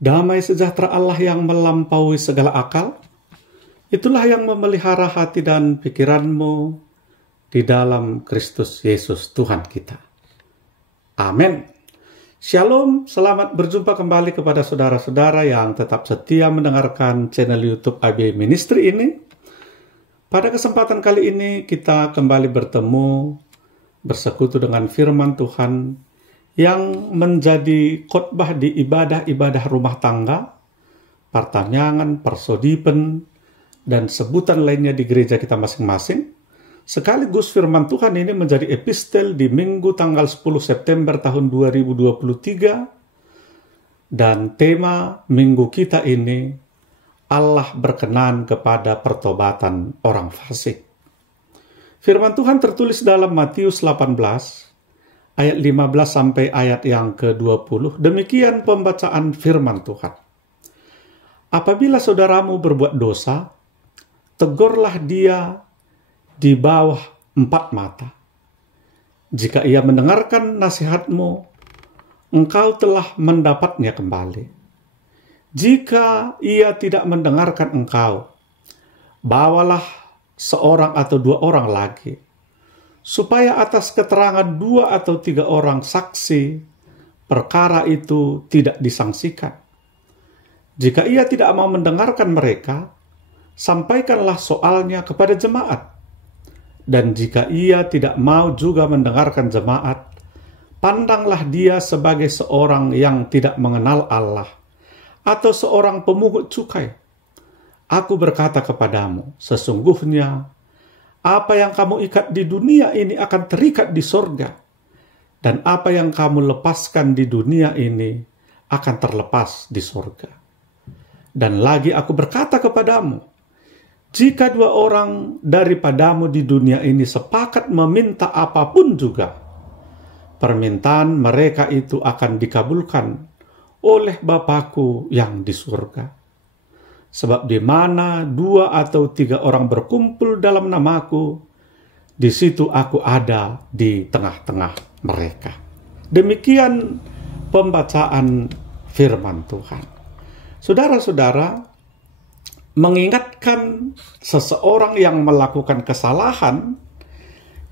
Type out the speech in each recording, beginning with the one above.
Damai sejahtera Allah yang melampaui segala akal, itulah yang memelihara hati dan pikiranmu di dalam Kristus Yesus Tuhan kita. Amin. Shalom, selamat berjumpa kembali kepada saudara-saudara yang tetap setia mendengarkan channel YouTube AB Ministry ini. Pada kesempatan kali ini kita kembali bertemu, bersekutu dengan firman Tuhan yang menjadi khotbah di ibadah-ibadah rumah tangga, pertanyaan, persodipen, dan sebutan lainnya di gereja kita masing-masing. Sekaligus firman Tuhan ini menjadi epistel di Minggu tanggal 10 September tahun 2023. Dan tema minggu kita ini, Allah berkenan kepada pertobatan orang fasik. Firman Tuhan tertulis dalam Matius 18, ayat 15 sampai ayat yang ke-20. Demikian pembacaan firman Tuhan. Apabila saudaramu berbuat dosa, tegurlah dia di bawah 4 mata. Jika ia mendengarkan nasihatmu, engkau telah mendapatnya kembali. Jika ia tidak mendengarkan engkau, bawalah seorang atau 2 orang lagi, supaya atas keterangan 2 atau 3 orang saksi, perkara itu tidak disangsikan. Jika ia tidak mau mendengarkan mereka, sampaikanlah soalnya kepada jemaat. Dan jika ia tidak mau juga mendengarkan jemaat, pandanglah dia sebagai seorang yang tidak mengenal Allah, atau seorang pemungut cukai. Aku berkata kepadamu, sesungguhnya apa yang kamu ikat di dunia ini akan terikat di sorga, dan apa yang kamu lepaskan di dunia ini akan terlepas di sorga. Dan lagi aku berkata kepadamu, jika 2 orang daripadamu di dunia ini sepakat meminta apapun juga, permintaan mereka itu akan dikabulkan oleh Bapa-Ku yang di surga. Sebab di mana 2 atau 3 orang berkumpul dalam namaku, di situ aku ada di tengah-tengah mereka. Demikian pembacaan firman Tuhan. Saudara-saudara, mengingatkan seseorang yang melakukan kesalahan,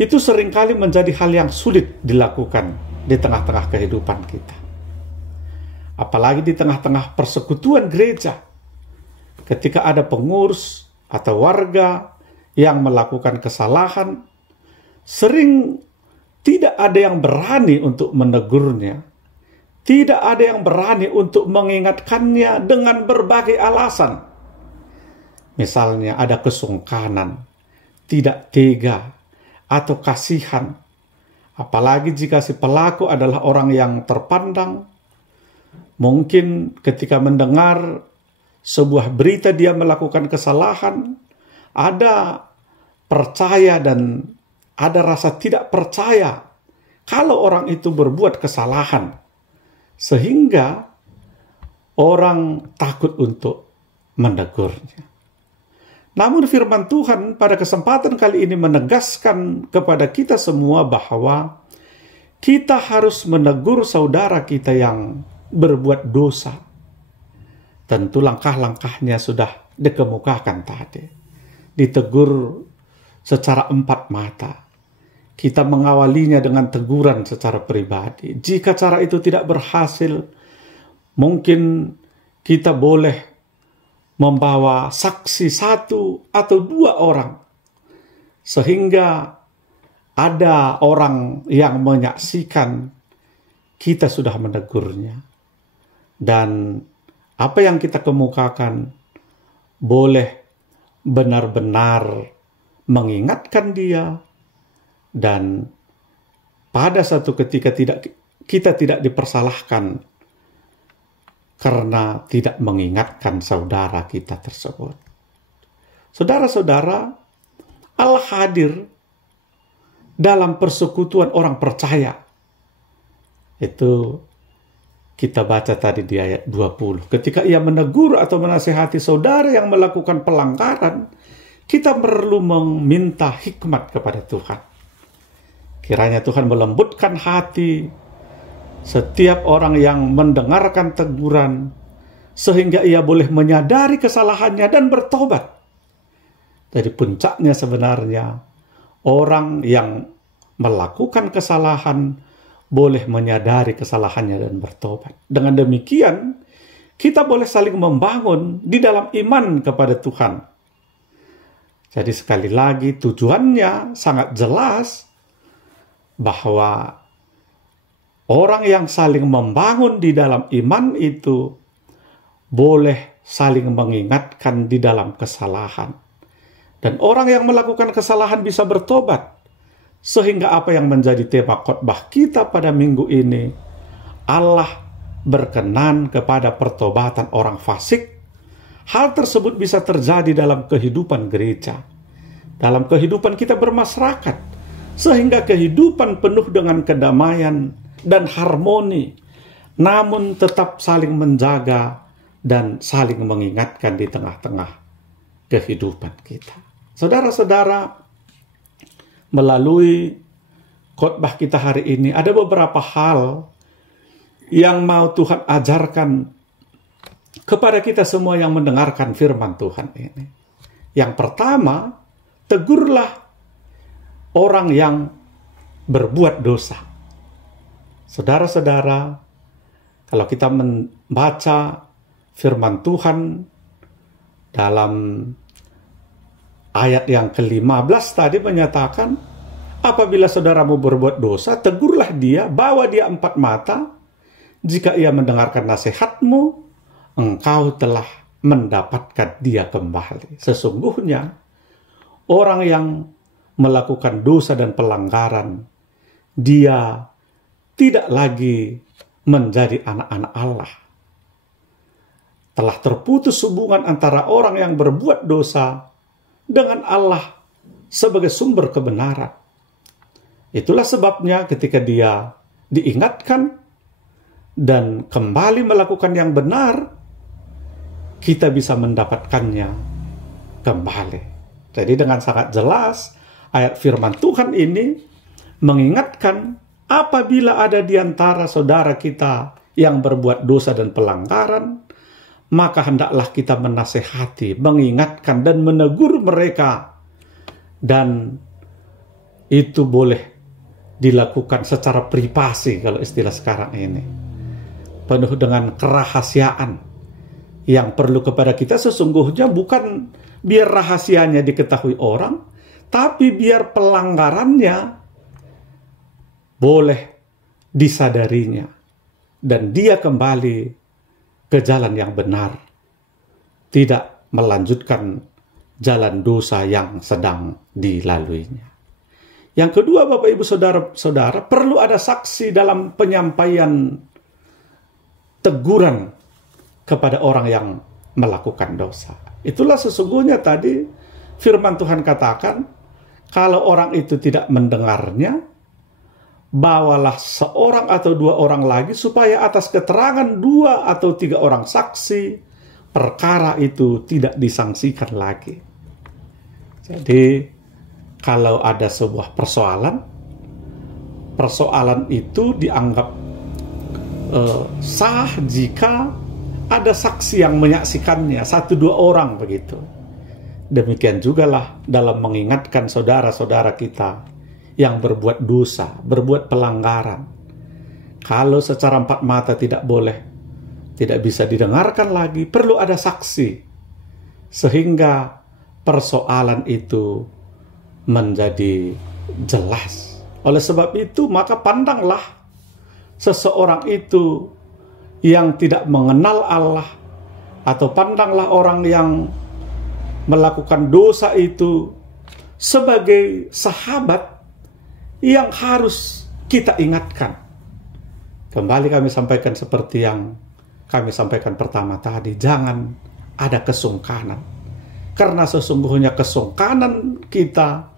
itu seringkali menjadi hal yang sulit dilakukan di tengah-tengah kehidupan kita. Apalagi di tengah-tengah persekutuan gereja. Ketika ada pengurus atau warga yang melakukan kesalahan, sering tidak ada yang berani untuk menegurnya. Tidak ada yang berani untuk mengingatkannya dengan berbagai alasan. Misalnya ada kesungkanan, tidak tega, atau kasihan. Apalagi jika si pelaku adalah orang yang terpandang. Mungkin ketika mendengar sebuah berita dia melakukan kesalahan, ada percaya dan ada rasa tidak percaya kalau orang itu berbuat kesalahan, sehingga orang takut untuk menegurnya. Namun firman Tuhan pada kesempatan kali ini menegaskan kepada kita semua bahwa kita harus menegur saudara kita yang berbuat dosa. Tentu langkah-langkahnya sudah dikemukakan tadi. Ditegur secara 4 mata. Kita mengawalinya dengan teguran secara pribadi. Jika cara itu tidak berhasil, mungkin kita boleh membawa saksi 1 atau 2 orang. Sehingga ada orang yang menyaksikan kita sudah menegurnya. Dan apa yang kita kemukakan boleh benar-benar mengingatkan dia, dan pada satu ketika kita tidak dipersalahkan karena tidak mengingatkan saudara kita tersebut. Saudara-saudara, Allah hadir dalam persekutuan orang percaya. Itu kita baca tadi di ayat 20. Ketika ia menegur atau menasihati saudara yang melakukan pelanggaran, kita perlu meminta hikmat kepada Tuhan. Kiranya Tuhan melembutkan hati setiap orang yang mendengarkan teguran sehingga ia boleh menyadari kesalahannya dan bertobat. Jadi puncaknya sebenarnya orang yang melakukan kesalahan boleh menyadari kesalahannya dan bertobat. Dengan demikian, kita boleh saling membangun di dalam iman kepada Tuhan. Jadi sekali lagi tujuannya sangat jelas bahwa orang yang saling membangun di dalam iman itu boleh saling mengingatkan di dalam kesalahan. Dan orang yang melakukan kesalahan bisa bertobat. Sehingga apa yang menjadi tema khotbah kita pada minggu ini, Allah berkenan kepada pertobatan orang fasik. Hal tersebut bisa terjadi dalam kehidupan gereja, dalam kehidupan kita bermasyarakat, sehingga kehidupan penuh dengan kedamaian dan harmoni, namun tetap saling menjaga dan saling mengingatkan di tengah-tengah kehidupan kita. Saudara-saudara, melalui khotbah kita hari ini ada beberapa hal yang mau Tuhan ajarkan kepada kita semua yang mendengarkan firman Tuhan ini. Yang pertama, tegurlah orang yang berbuat dosa. Saudara-saudara, kalau kita membaca firman Tuhan dalam ayat yang ke-15 tadi menyatakan, apabila saudaramu berbuat dosa, tegurlah dia, bawa dia 4 mata. Jika ia mendengarkan nasihatmu, engkau telah mendapatkan dia kembali. Sesungguhnya, orang yang melakukan dosa dan pelanggaran, dia tidak lagi menjadi anak-anak Allah. Telah terputus hubungan antara orang yang berbuat dosa dengan Allah sebagai sumber kebenaran. Itulah sebabnya ketika dia diingatkan dan kembali melakukan yang benar, kita bisa mendapatkannya kembali. Jadi dengan sangat jelas, ayat firman Tuhan ini mengingatkan apabila ada di antara saudara kita yang berbuat dosa dan pelanggaran, maka hendaklah kita menasehati, mengingatkan dan menegur mereka. Dan itu boleh dilakukan secara privasi kalau istilah sekarang ini. Penuh dengan kerahasiaan. Yang perlu kepada kita sesungguhnya bukan biar rahasianya diketahui orang, tapi biar pelanggarannya boleh disadarinya. Dan dia kembali ke jalan yang benar, tidak melanjutkan jalan dosa yang sedang dilaluinya. Yang kedua, Bapak Ibu Saudara-saudara, perlu ada saksi dalam penyampaian teguran kepada orang yang melakukan dosa. Itulah sesungguhnya tadi firman Tuhan katakan, kalau orang itu tidak mendengarnya, bawalah seorang atau 2 orang lagi, supaya atas keterangan 2 atau 3 orang saksi, perkara itu tidak disangsikan lagi. Jadi, kalau ada sebuah persoalan itu dianggap sah jika ada saksi yang menyaksikannya, 1-2 orang begitu. Demikian jugalah dalam mengingatkan saudara-saudara kita yang berbuat dosa, berbuat pelanggaran. Kalau secara 4 mata tidak boleh, tidak bisa didengarkan lagi, perlu ada saksi. Sehingga persoalan itu menjadi jelas. Oleh sebab itu, maka pandanglah seseorang itu yang tidak mengenal Allah, atau pandanglah orang yang melakukan dosa itu sebagai sahabat yang harus kita ingatkan. Kembali kami sampaikan seperti yang kami sampaikan pertama tadi, jangan ada kesungkanan. Karena sesungguhnya kesungkanan kita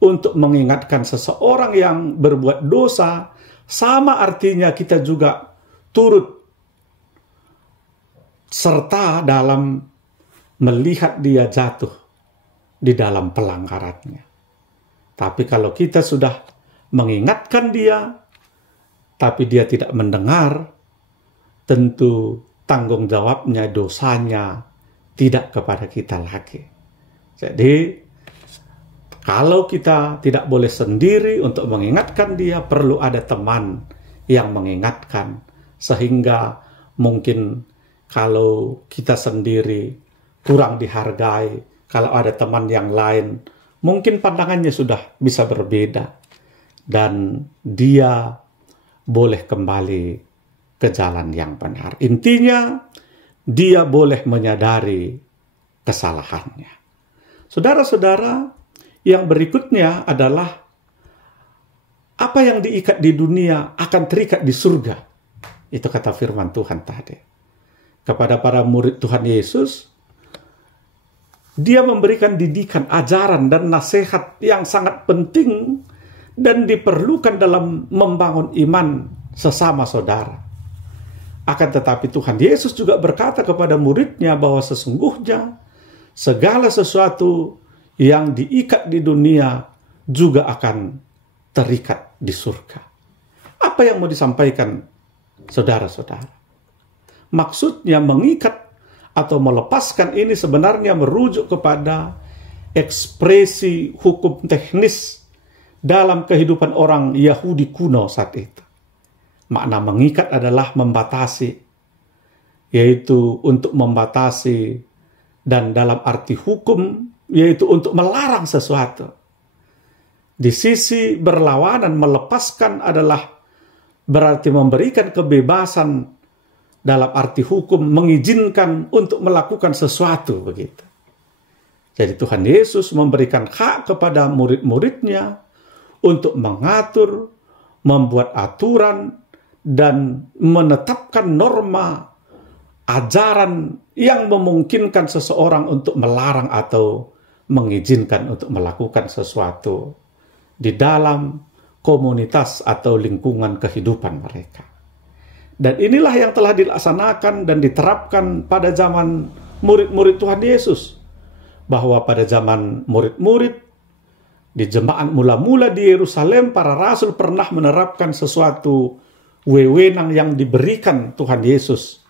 untuk mengingatkan seseorang yang berbuat dosa, sama artinya kita juga turut serta dalam melihat dia jatuh di dalam pelanggarannya. Tapi kalau kita sudah mengingatkan dia, tapi dia tidak mendengar, tentu tanggung jawabnya, dosanya tidak kepada kita lagi. Jadi, kalau kita tidak boleh sendiri untuk mengingatkan dia, perlu ada teman yang mengingatkan. Sehingga mungkin kalau kita sendiri kurang dihargai, kalau ada teman yang lain, mungkin pandangannya sudah bisa berbeda. Dan dia boleh kembali ke jalan yang benar. Intinya, dia boleh menyadari kesalahannya. Saudara-saudara, yang berikutnya adalah apa yang diikat di dunia akan terikat di surga. Itu kata firman Tuhan tadi. Kepada para murid Tuhan Yesus, dia memberikan didikan, ajaran, dan nasihat yang sangat penting dan diperlukan dalam membangun iman sesama saudara. Akan tetapi Tuhan Yesus juga berkata kepada muridnya bahwa sesungguhnya segala sesuatu yang diikat di dunia juga akan terikat di surga. Apa yang mau disampaikan saudara-saudara? Maksudnya mengikat atau melepaskan ini sebenarnya merujuk kepada ekspresi hukum teknis dalam kehidupan orang Yahudi kuno saat itu. Makna mengikat adalah membatasi, yaitu untuk membatasi, dan dalam arti hukum yaitu untuk melarang sesuatu. Di sisi berlawanan, melepaskan adalah berarti memberikan kebebasan dalam arti hukum, mengizinkan untuk melakukan sesuatu begitu. Jadi Tuhan Yesus memberikan hak kepada murid-muridnya untuk mengatur, membuat aturan, dan menetapkan norma ajaran yang memungkinkan seseorang untuk melarang atau mengizinkan untuk melakukan sesuatu di dalam komunitas atau lingkungan kehidupan mereka. Dan inilah yang telah dilaksanakan dan diterapkan pada zaman murid-murid Tuhan Yesus. Bahwa pada zaman murid-murid di jemaat mula-mula di Yerusalem, para rasul pernah menerapkan sesuatu wewenang yang diberikan Tuhan Yesus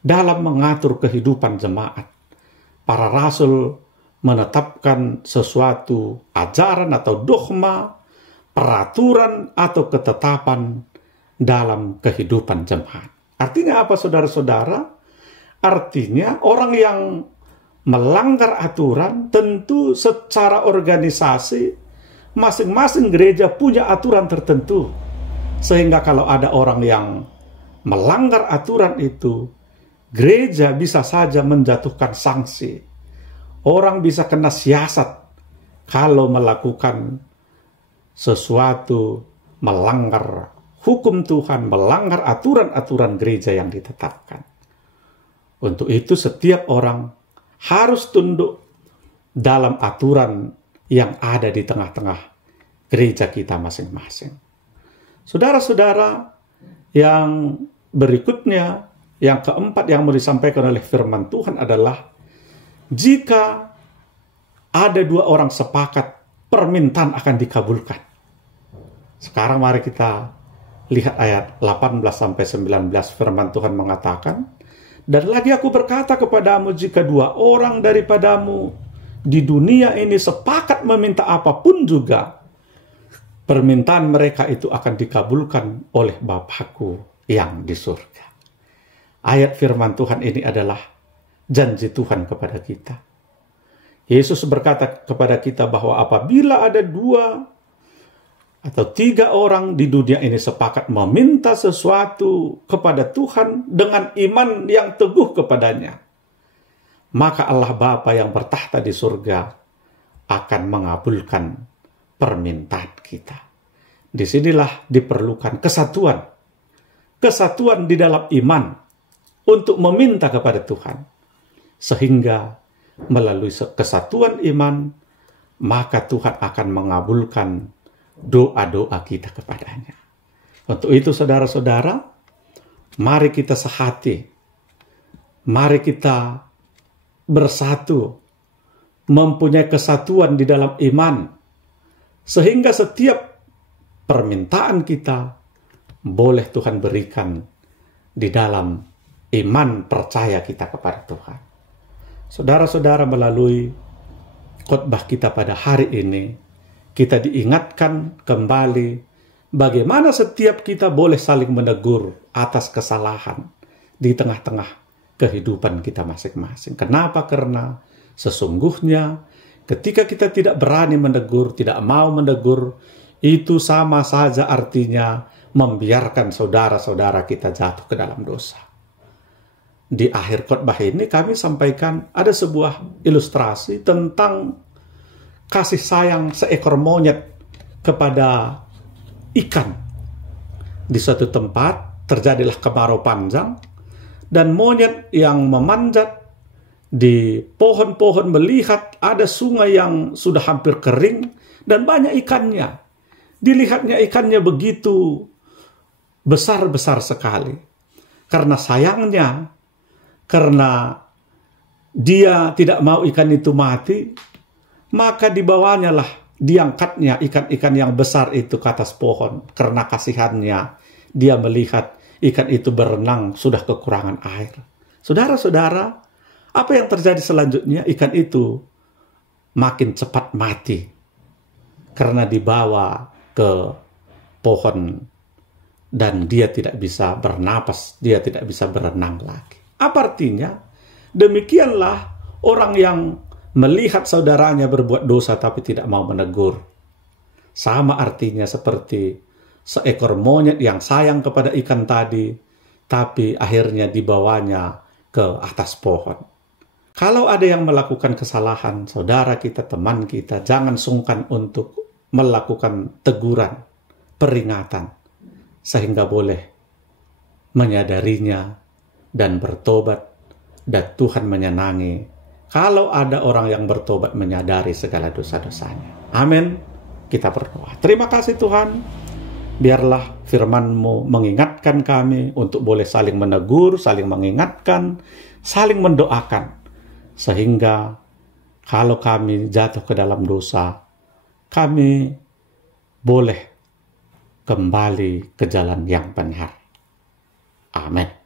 dalam mengatur kehidupan jemaat. Para rasul menetapkan sesuatu ajaran atau dogma, peraturan atau ketetapan dalam kehidupan jemaat. Artinya apa, saudara-saudara? Artinya orang yang melanggar aturan tentu secara organisasi masing-masing gereja punya aturan tertentu. Sehingga kalau ada orang yang melanggar aturan itu, gereja bisa saja menjatuhkan sanksi. Orang bisa kena siasat kalau melakukan sesuatu melanggar hukum Tuhan, melanggar aturan-aturan gereja yang ditetapkan. Untuk itu setiap orang harus tunduk dalam aturan yang ada di tengah-tengah gereja kita masing-masing. Saudara-saudara, yang berikutnya, yang keempat yang mau disampaikan oleh firman Tuhan adalah jika ada dua orang sepakat, permintaan akan dikabulkan. Sekarang mari kita lihat ayat 18-19, firman Tuhan mengatakan, "Dan lagi aku berkata kepadamu, jika dua orang daripadamu di dunia ini sepakat meminta apapun juga, permintaan mereka itu akan dikabulkan oleh Bapakku yang di surga." Ayat firman Tuhan ini adalah janji Tuhan kepada kita. Yesus berkata kepada kita bahwa apabila ada 2 atau 3 orang di dunia ini sepakat meminta sesuatu kepada Tuhan dengan iman yang teguh kepadanya, maka Allah Bapa yang bertahta di surga akan mengabulkan permintaan kita. Disinilah diperlukan kesatuan. Kesatuan di dalam iman untuk meminta kepada Tuhan. Sehingga melalui kesatuan iman, maka Tuhan akan mengabulkan doa-doa kita kepadanya. Untuk itu saudara-saudara, mari kita sehati, mari kita bersatu, mempunyai kesatuan di dalam iman, sehingga setiap permintaan kita boleh Tuhan berikan di dalam iman percaya kita kepada Tuhan. Saudara-saudara, melalui khotbah kita pada hari ini, kita diingatkan kembali bagaimana setiap kita boleh saling menegur atas kesalahan di tengah-tengah kehidupan kita masing-masing. Kenapa? Karena sesungguhnya ketika kita tidak berani menegur, tidak mau menegur, itu sama saja artinya membiarkan saudara-saudara kita jatuh ke dalam dosa. Di akhir khotbah ini kami sampaikan ada sebuah ilustrasi tentang kasih sayang seekor monyet kepada ikan. Di suatu tempat terjadilah kemarau panjang, dan monyet yang memanjat di pohon-pohon melihat ada sungai yang sudah hampir kering dan banyak ikannya. Dilihatnya ikannya begitu besar-besar sekali. Karena sayangnya, karena dia tidak mau ikan itu mati, maka dibawanya lah, diangkatnya ikan-ikan yang besar itu ke atas pohon. Karena kasihannya, dia melihat ikan itu berenang sudah kekurangan air. Saudara-saudara, apa yang terjadi selanjutnya? Ikan itu makin cepat mati karena dibawa ke pohon dan dia tidak bisa bernapas, dia tidak bisa berenang lagi. Apa artinya? Demikianlah orang yang melihat saudaranya berbuat dosa tapi tidak mau menegur. Sama artinya seperti seekor monyet yang sayang kepada ikan tadi, tapi akhirnya dibawanya ke atas pohon. Kalau ada yang melakukan kesalahan, saudara kita, teman kita, jangan sungkan untuk melakukan teguran, peringatan, sehingga boleh menyadarinya dan bertobat, dan Tuhan menyenangi kalau ada orang yang bertobat menyadari segala dosa-dosanya. Amin. Kita berdoa. Terima kasih Tuhan. Biarlah firman-Mu mengingatkan kami untuk boleh saling menegur, saling mengingatkan, saling mendoakan. Sehingga kalau kami jatuh ke dalam dosa, kami boleh kembali ke jalan yang benar. Amin.